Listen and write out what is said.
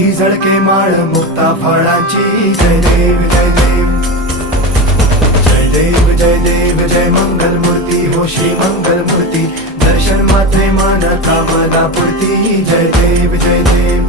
ही झळके माळ मुक्ता फळाची. जय देव जय देव जय देव जय देव जय मंगल मूर्ती हो श्री मंगल मूर्ती. दर्शन मात्रे मन कामना पूर्ती. जय देव जय देव.